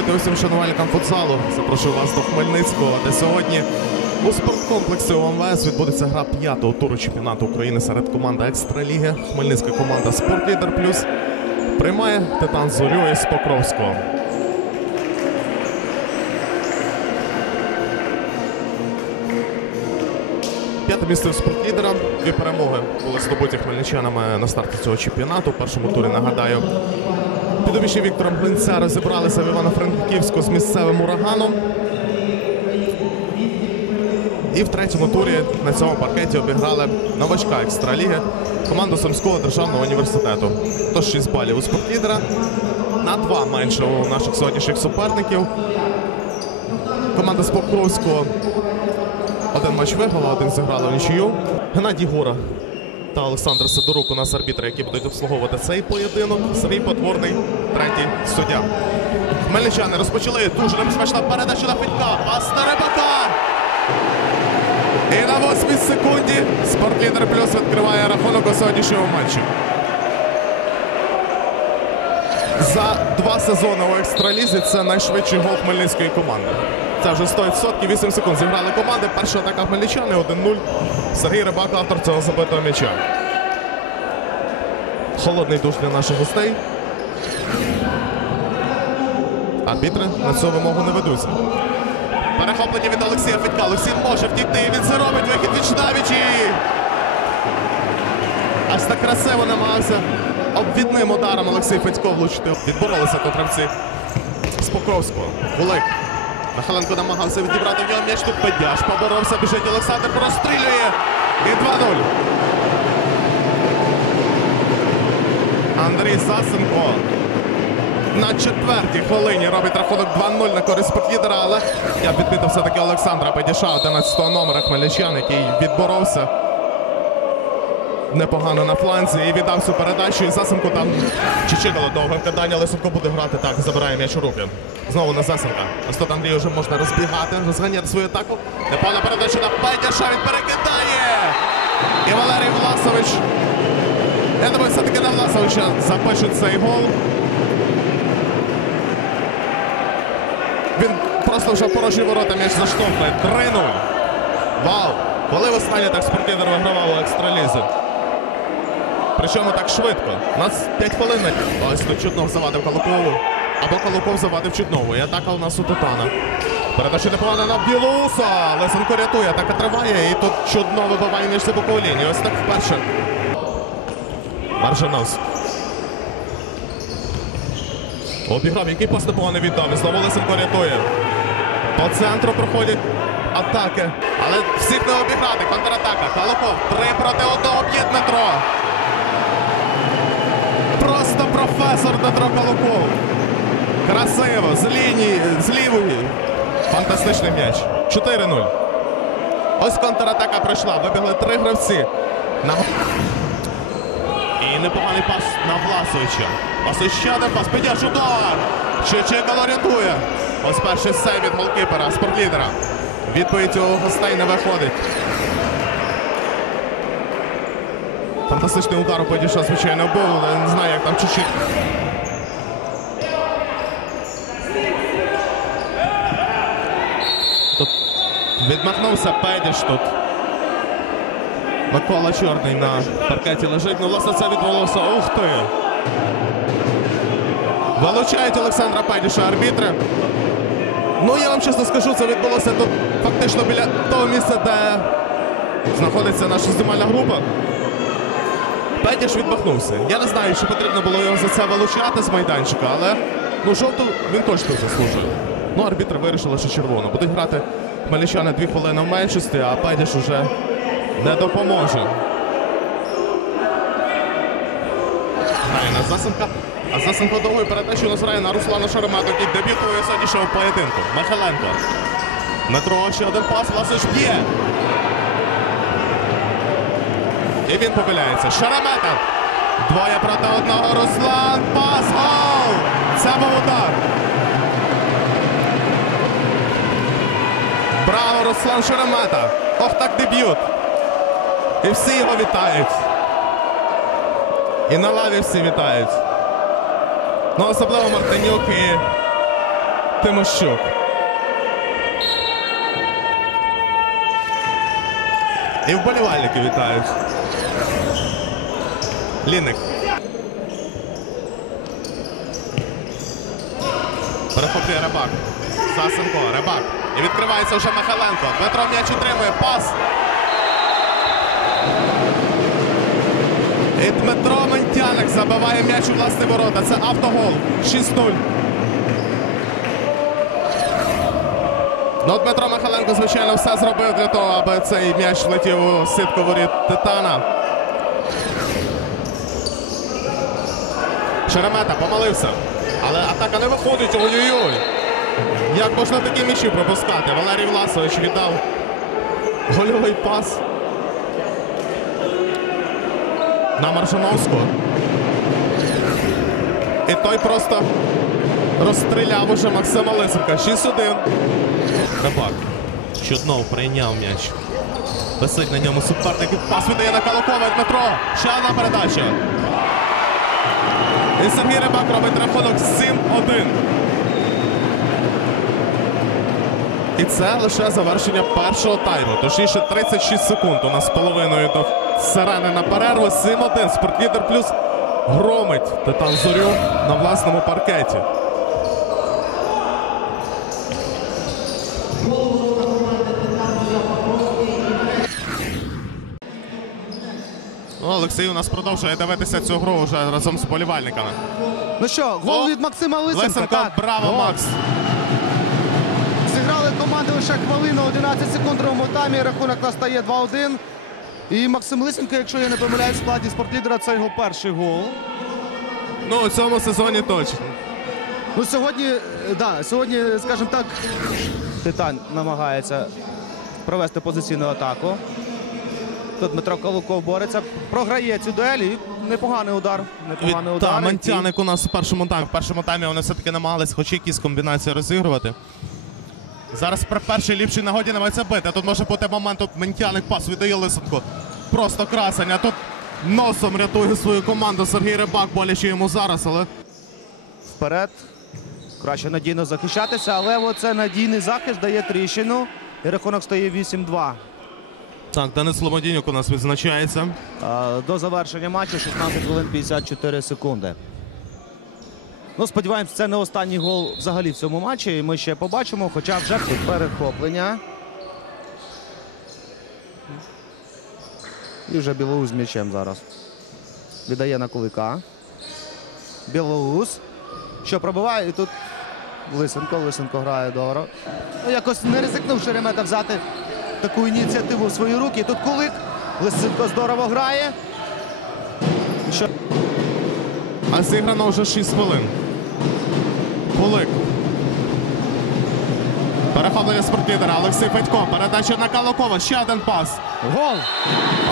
Здравствуйте усім шанувальникам футзалу. Запрошую вас до Хмельницького, де сьогодні у спорткомплексі ОМВС відбудеться гра п'ятого туру чемпіонату України серед команд Екстраліги. Хмельницька команда Спортлідер Плюс приймає Титан Зорю із Покровського. П'яте місце спортлідера. Дві перемоги були здобуті хмельничанами на старті цього чемпіонату. У першому турі нагадаю. Підопічні Віктора Млинця розібралися в Івано-Франківську з місцевим ураганом. І в третьому турі на цьому паркеті обіграли новачка екстраліги команду Сумського державного університету. Тож 6 балів у спортлідера. На два менше у наших сьогоднішніх суперників. Команда з один матч виграла, один зіграла в нічию. Геннадій Гора та Олександр Сидорук у нас арбітри, які будуть обслуговувати цей поєдинок. Сергій Потворний, третій суддя. Хмельничани розпочали дуже небезпечна передача на Федька. Пас на Рибака. І на 8 секунді спортлідер плюс відкриває рахунок у сьогоднішньому матчі. За два сезони у екстралізі це найшвидший гол хмельницької команди. Це вже 100%, 8 секунд зіграли команди. Перша атака хмельничани 1-0. Сергій Рибак, автор цього забитого м'яча. Холодний душ для наших гостей. Арбітри на цю вимогу не ведуться. Перехоплення від Олексія Федька. Олексій може втікти. Він це робить. Вихід від Ждавічі. Аж так красиво намагався обвідним ударом Олексій Федько влучити. Відборолися тут гравці з Покровського. Гулик. Михайленко намагався відібрати в нього м'яч. Тут Бедяш поборовся. Біжить Олександр. Прострілює. І 2-0. Андрій Сасенко на четвертій хвилині робить рахунок 2-0 на користь спортлідера, але я б відмітив все-таки Олександра Бедяша, 11-го номера хмельничан, який відборовся непогано на фланзі і віддав цю передачу. І Засенко там чичикало довго кидання. Лисенко буде грати так, забирає м'яч у руки. Знову на Засенка. Ось тут Андрій вже можна розбігати, розганяти свою атаку. Непогана передача на Бедяша, він перекидає. І Валерій Власович. Я думаю, все-таки на Власовича запишуть цей гол. Він просто вже в порожні ворота м'яч заштовхує. 3-0. Вау! Коли востаннє так спортивер вигравав у екстралізі? Причому так швидко. У нас 5 хвилин. Ось тут Чуднов завадив Калукову. Або Калуков завадив Чуднову. І атака у нас у Титана. Передача непогана на Білуса. Лисенко рятує. Атака триває. І тут Чуднов вибиває між собою по лінії. Ось так вперше. Маржанос. Обіграв, який пас непоганий віддав. І знову Лисенко рятує. По центру проходять атаки. Але всіх не обіграти. Контратака. Калуков. Три проти одного б'є Дмитро. Просто професор Дмитро Калуков. Красиво. З лінії, з лівої. Фантастичний м'яч. 4-0. Ось контратака пройшла. Вибігли три гравці. На... І непоганий пас на Власовича. Пас ще один пас. Підяш удар. Чечекало рятує. Ось перший сейв від голкіпера, спортлідера. Відповідь у гостей не виходить. Фантастичний удар у Подіша, звичайно, був, але не знаю, як там чуть-чуть. Тут відмахнувся Педіш тут. Микола Чорний на паркеті лежить. Ну, власне, це відбулося. Ух ти! Вилучають Олександра Педіша арбітри. Ну, я вам чесно скажу, це відбулося тут фактично біля того місця, де знаходиться наша знімальна група. Педіш відмахнувся. Я не знаю, чи потрібно було його за це вилучати з майданчика, але ну, жовту він точно заслужив. Ну, арбітри вирішили, що червоно. Будуть грати хмельничани дві хвилини в меншості, а Педіш уже не допоможе. Грає на Засенка. А Засенко довгою передачу грає на Руслана Шаромату, який дебютує сьогоднішнього поєдинку. Михайленко. Дмитро ще один пас, Власович б'є. І він помиляється. Шарамета. Двоє проти одного. Руслан. Пас. Гол! Це був удар. Браво, Руслан Шарамета. Ох, так дебют. І всі його вітають. І на лаві всі вітають. Ну, особливо Мартинюк і Тимощук. І вболівальники вітають. Лінник. Перехоплює Рибак. Сасенко, Рибак. І відкривається вже Михайленко. Дмитро м'яч утримує. Пас. І Дмитро забиває м'яч у власні ворота. Це автогол. 6-0. Ну, Дмитро Михайленко, звичайно, все зробив для того, аби цей м'яч летів у ситку воріт Титана. Шеремета помилився. Але атака не виходить. Ой-ой-ой. Як можна такі м'ячі пропускати? Валерій Власович віддав гольовий пас. На Маршановського. І той просто розстріляв уже Максима Лисенка. 6-1. Рибак. Чуднов прийняв м'яч. Висить на ньому суперник. Пас віддає на Калакова Дмитро. Ще одна передача. І Сергій Рибак робить рахунок 7-1. І це лише завершення першого тайму. Точніше 36 секунд. У нас з половиною до сирени на перерву. 7-1. Спортлідер плюс громить Титан Зорю на власному паркеті. Ну, Олексій у нас продовжує дивитися цю гру вже разом з болівальниками. Ну що, гол О, від Максима Лисенка. Лисенко, так. браво, Гол. Макс! Зіграли команди лише хвилину, 11 секунд другому таймі. Рахунок настає 2-1. І Максим Лисенко, якщо я не помиляюсь, в складі спортлідера, це його перший гол. Ну, у цьому сезоні точно. Ну сьогодні, е, да, сьогодні, скажімо так, Титан намагається провести позиційну атаку. Тут Дмитро Калуков бореться, програє цю дуель і непоганий удар. Непоганий удар. Мантяник у нас в першому таймі. В першому таймі вони все-таки намагались хоч якісь комбінації розігрувати. Зараз при першій ліпшій нагоді намагається бити. Тут може бути момент, тут Ментяник пас віддає Лисенко. Просто красень, а тут носом рятує свою команду Сергій Рибак, боляче йому зараз, але вперед. Краще надійно захищатися, але оце надійний захист дає тріщину. І рахунок стає 8-2. так, Денис Ломодінюк у нас відзначається. До завершення матчу 16 хвилин 54 секунди. Ну, сподіваємось, це не останній гол взагалі в цьому матчі. І ми ще побачимо, хоча вже тут перехоплення. І вже Білоус з м'ячем зараз. Віддає на кулика. Білоус. Що пробиває, і тут Лисенко. Лисенко грає добре. Ну, якось не ризикнув Шеремета взяти таку ініціативу в свої руки. Тут кулик. Лисенко здорово грає. Що? А зіграно вже 6 хвилин. Кулик. Перехоплення спортлідера. Олексій Федько. Передача на Калакова. Ще один пас. Гол!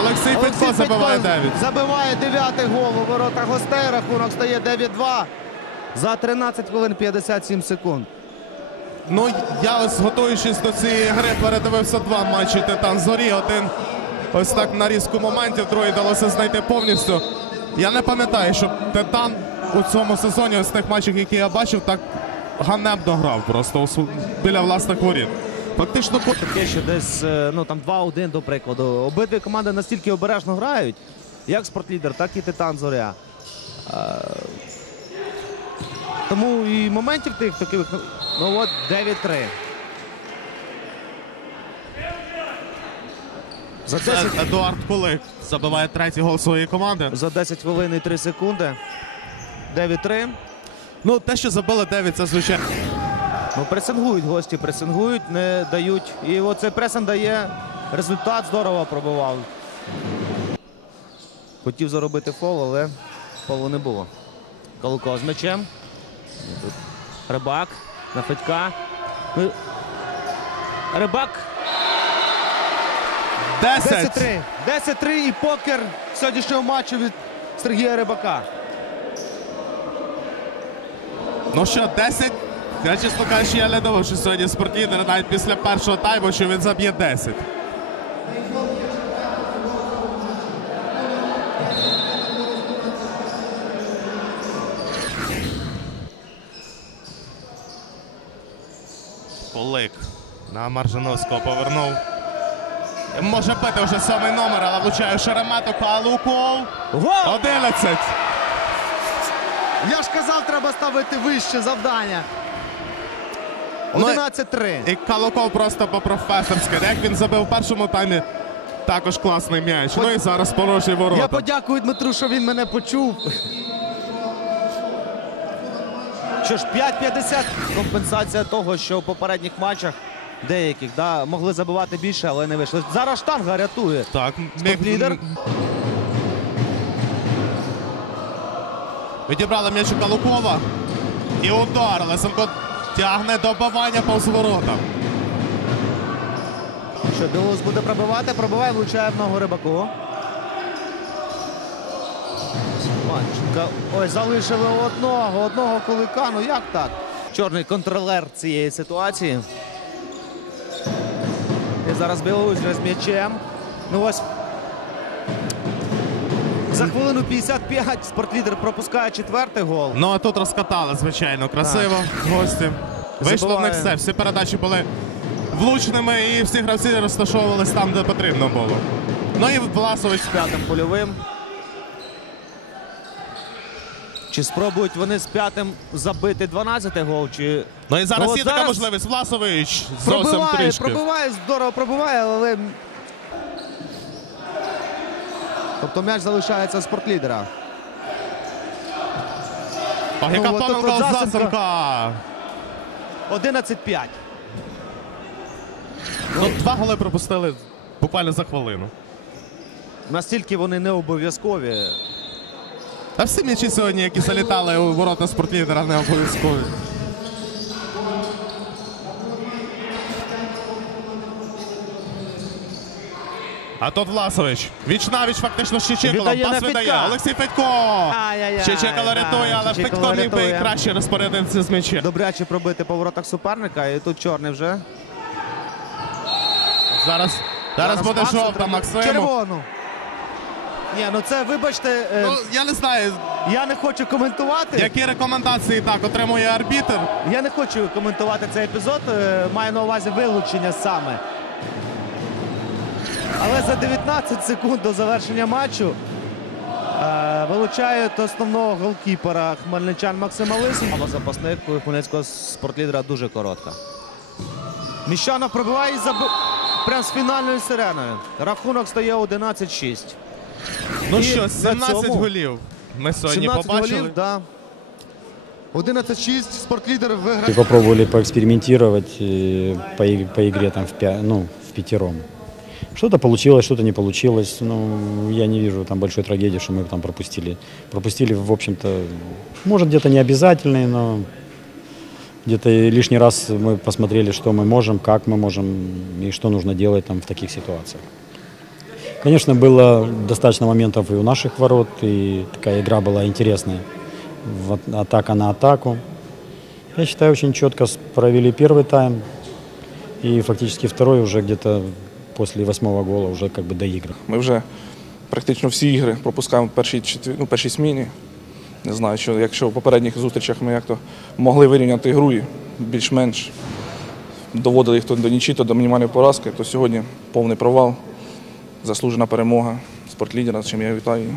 Олексій Федько забиває 9. Забиває дев'ятий гол у ворота гостей. Рахунок стає 9-2 за 13 хвилин 57 секунд. Ну, я ось готуючись до цієї гри, передивився два матчі Титан Зорі. Один ось так на різку моментів, другий вдалося знайти повністю. Я не пам'ятаю, щоб Титан у цьому сезоні ось тих матчів, які я бачив, так ганебно грав просто біля власних воріт. Фактично, Таке, що десь е, ну, там 2-1 до прикладу. Обидві команди настільки обережно грають, як спортлідер, так і Титан Зоря. Е, Тому і моментів тих таких, ну, ну от 9-3. За 10, Едуард Кулик забиває третій гол своєї команди. за 10 хвилин і 3 секунди. 9-3. Ну, те, що забили 9, це звичайно. Ну, пресингують гості, пресингують, не дають. І оцей пресинг дає результат, здорово пробував. Хотів заробити фол, але фолу не було. Калуко з м'ячем. Рибак на Федька. Ну, Рибак 10. 10-3. 10-3 і покер сьогоднішнього матчу від Сергія Рибака. Ну що, 10? Я, чесно кажучи, я не думав, що сьогодні спортлідер навіть після першого тайму, що він заб'є 10. На Маржановського повернув. Може бити вже сьомий номер, але влучає Шеремето Калуков. Гол! 11. Я ж казав, треба ставити вище завдання. Ну, 11-3. І Калуков просто по-професорськи. Як він забив в першому таймі, також класний м'яч. Ну і зараз порожні ворота. Я подякую Дмитру, що він мене почув. Що ж, 5-50 компенсація того, що в попередніх матчах деяких да, могли забивати більше, але не вийшло. Зараз штанга рятує. Так, Стоп-лідер. Відібрали м'яч у Калукова. І удар. Лисенко тягне добивання повз ворота. Що Білорус буде пробивати, пробиває, влучає в ногу Рибаку. Манченка. Ой, залишили одного, одного кулика. Ну як так? Чорний контролер цієї ситуації. І зараз Білорусь з м'ячем. Ну ось. За хвилину 55 спортлідер пропускає четвертий гол. Ну а тут розкатали, звичайно, красиво. Гості. Вийшло в них все. Всі передачі були влучними і всі гравці розташовувались там, де потрібно було. Ну і Власович п'ятим польовим. Чи спробують вони з п'ятим забити 12-й гол, чи Ну і зараз Ну, є така зараз можливість. Власович зовсім пробиває, трішки. пробиває, здорово пробиває, але. Тобто м'яч залишається спортлідера. Ох, яка Ну, от помилка у. Засенка. 11-5. Ну, два голи пропустили буквально за хвилину. Настільки вони не обов'язкові. Та всі м'ячі сьогодні, які залітали у ворота спортлідера, не обов'язкові. А тут Власович. Віч навіч фактично з Чечеколом. Віддає Пас на. Федька. Олексій Федько. Ай-яй-яй, Чечекало рятує, але Чечекало Федько міг би і рятує. краще розпорядитися з м'ячем. Добряче пробити по воротах суперника, і тут чорний вже. Зараз, зараз буде Максу жовта треба- Максиму. Червону. Ні, ну це, вибачте, е, Ну, я не знаю, я не хочу коментувати. які рекомендації так отримує арбітр. Я не хочу коментувати цей епізод, е, маю на увазі вилучення саме. Але за 19 секунд до завершення матчу е, вилучають основного голкіпера хмельничан Максима Лисенка. Але запасних у хмельницького спортлідера дуже коротка. Міщанов пробиває і забив прямо з фінальною сиреною. Рахунок стає 11-6. Ну І що, на 17 цьому- голів. Ми сьогодні 17 побачили. голів, да. 11-6, спортлідер виграє. И попробовали поэкспериментировать э, по, иг- по игре там в, пя- ну, в пятером. Что-то получилось, что-то не получилось. Ну, я не вижу там большой трагедии, что мы там пропустили. Пропустили, в общем-то, может, где-то не обязательные, но где-то лишний раз мы посмотрели, что мы можем, как мы можем и что нужно делать там в таких ситуациях. Конечно, было достаточно моментов и у наших ворот, и такая игра была интересная. В от- атака на атаку. Я считаю, очень четко провели первый тайм. И фактически второй уже где-то после восьмого гола вже как до ігр. Ми вже практично всі ігри пропускаємо в першій, ну, першій зміні. Не знаю, що якщо в попередніх зустрічах ми як-то могли вирівняти гру і більш-менш доводили їх то до нічі, то до мінімальної поразки, то сьогодні повний провал, заслужена перемога спортлідера, з чим я вітаю.